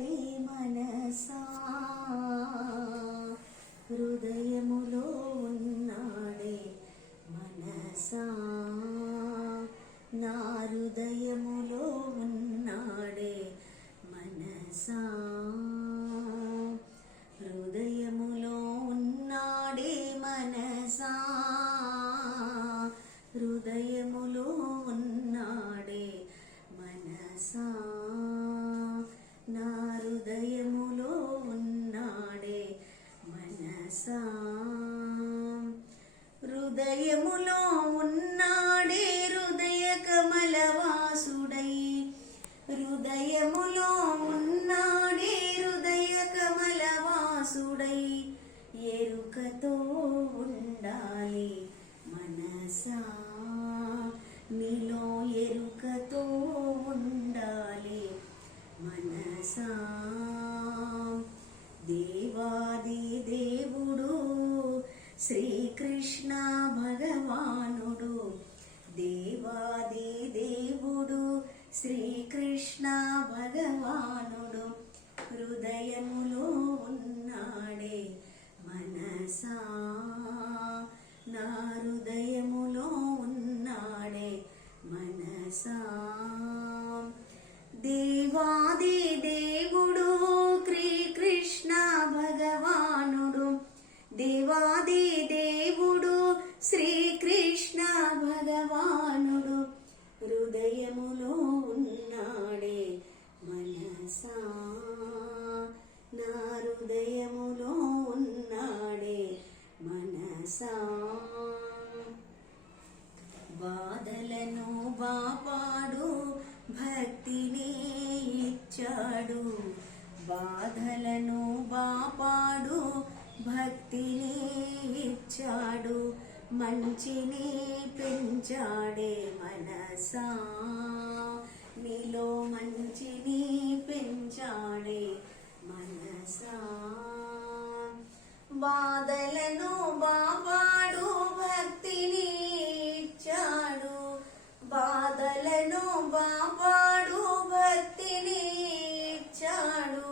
ఉన్నాడే మనసా, హృదయములో ఉన్నాడే మనసా, నా హృదయములో ఉన్నాడే మనసా, హృదయములో ఉన్నాడే మనసా, హృదయములో ఉన్నాడే మనసా, నా హృదయములో ఉన్నాడే మనసా, హృదయములో ఉన్నాడే హృదయ కమలవాసుడై, హృదయములో ఉన్నాడే హృదయ కమలవాసుడై, ఎరుకతో ఉండాలి మనసా, నీలో ఎరుకతో ఉండాలి మనసా, దేవాది దేవుడు శ్రీకృష్ణ భగవానుడు, దేవాది దేవుడు శ్రీకృష్ణ భగవానుడు, హృదయములో ఉన్నాడే మనసా, నా హృదయములో ఉన్నాడే మనసా, దేవాది దేవుడు శ్రీకృష్ణ భగవానుడు, దేవాది దేవుడు శ్రీకృష్ణ భగవానుడు, హృదయములో ఉన్నాడే మనసా, నా హృదయములో ఉన్నాడే మనసా, బాధలను బాపాడు భక్తిని ఇచ్చాడు, బాధలను బాపాడు భక్తిని ఇచ్చాడు, మంచిని పెంచాడే మనసా, నీలో మంచిని పెంచాడే మనసా, బాధలను బాపాడు భక్తిని ఇచ్చాడు, బాధలను బాపాడు భక్తిని ఇచ్చాడు,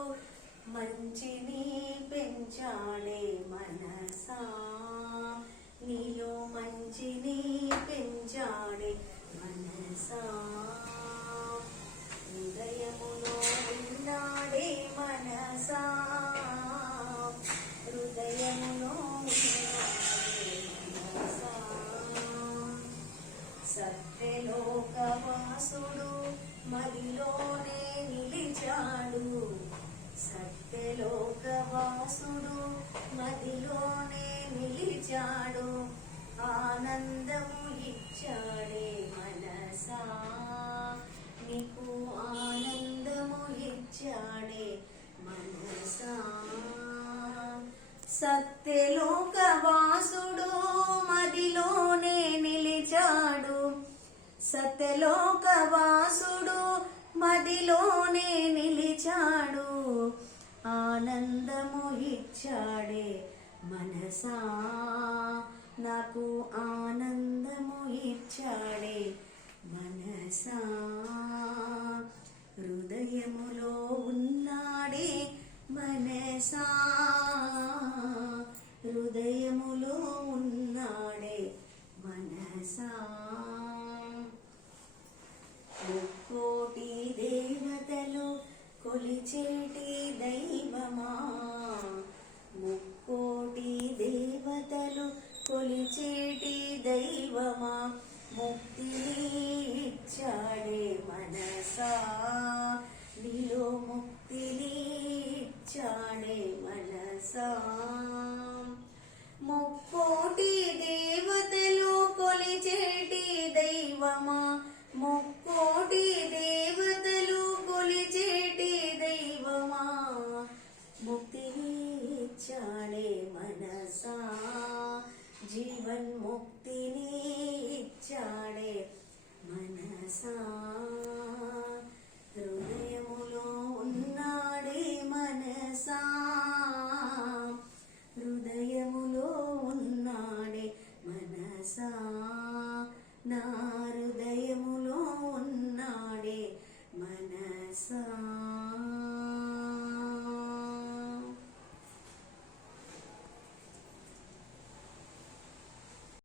మంచిని పెంచాడే మనసా, నీలో మంచిని పెంచాడే మనసా, హృదయములో ఉన్నాడే మనసా, హృదయములో ఉన్నాడే మనసా, సత్యలోకవాసుడు మదిలోనే నిలిచాడు, సత్యలోకవాసుడు మదిలోనే నిలిచాడు, ఆనందము ఇచ్చాడే మనసా, నీకు ఆనందము ఇచ్చాడే మనసా, సత్యలోకవాసుడు మదిలోనే నిలిచాడు, సత్యలోకవాసుడు మదిలోనే నిలిచాడు, ఆనందము ఇచ్చాడే మనసా, నాకు ఆనందము ఇచ్చాడే మనసా, హృదయములో ఉన్నాడే మనసా, హృదయములో ఉన్నాడే మనసా, ముక్కోటి దేవతలు కొలిచేటి దైవమా, ముక్కోటి దేవతలు కొలిచేటి దైవమా, ముక్తిని ఇచ్చాడే మనసా, నీలో ముక్తిని ఇచ్చాడే మనసా, ముక్కోటి దేవతలు కొలిచేటి దైవమా, ముక్కోటి దేవతలు కొలిచేటి దైవమా, ముక్తిని ఇచ్చాడే మనసా, జీవన్ముక్తి